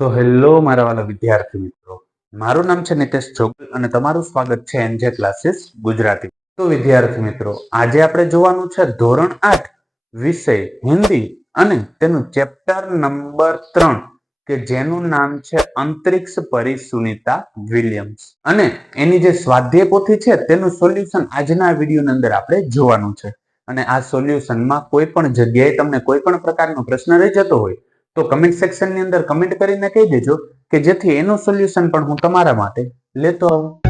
તો હેલો મારા વાલા વિદ્યાર્થી મિત્રો, મારું નામ છે નિતેશ જોગલ અને તમારું સ્વાગત છે એનજે ક્લાસીસ ગુજરાતી. તો વિદ્યાર્થી મિત્રો, આજે આપણે જોવાનું છે ધોરણ 8 વિષય હિન્દી અને તેનું ચેપ્ટર નંબર 3 કે જેનું નામ છે અંતરિક્ષ પરી સુનીતા વિલિયમ્સ, અને એની જે સ્વાધ્યાય પોથી છે તેનું સોલ્યુશન આજના વિડીયોની અંદર આપણે જોવાનું છે. અને આ સોલ્યુશનમાં કોઈ પણ જગ્યાએ તમને કોઈ પણ પ્રકારનો પ્રશ્ન રહી જતો હોય તો કમેન્ટ સેક્શનની અંદર કમેન્ટ કરીને કહી દેજો કે જેથી એનું સોલ્યુશન પણ હું તમારા માટે લેતો આવું.